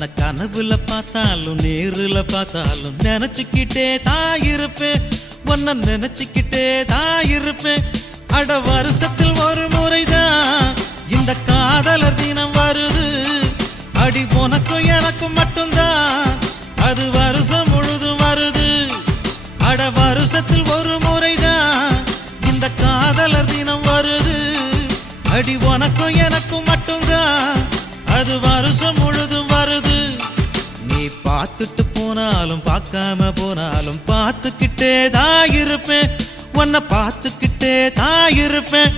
உன்னை கனவுல பார்த்தாலும் நேருல பார்த்தாலும் நினைச்சுக்கிட்டே தான் இருப்பேன். உன்னை நினைச்சுக்கிட்டே தான் இருப்பேன். அட வருஷத்தில் ஒரு முறைதான் இந்த காதலர் தினம் வருது. அடி உனக்கும் எனக்கும் மட்டும்தான் அது வருஷம் முழுதும் வருது. அட வருஷத்தில் ஒரு முறைதான் இந்த காதலர் தினம் வருது. அடி உனக்கும் எனக்கும் மட்டும்தான் அது வருஷம் முழுதும் வருது. நீ பார்த்துட்டு போனாலும் பார்க்காம போனாலும் பார்த்துக்கிட்டே தான் இருப்பேன். உன்னை பார்த்துக்கிட்டே தான் இருப்பேன்.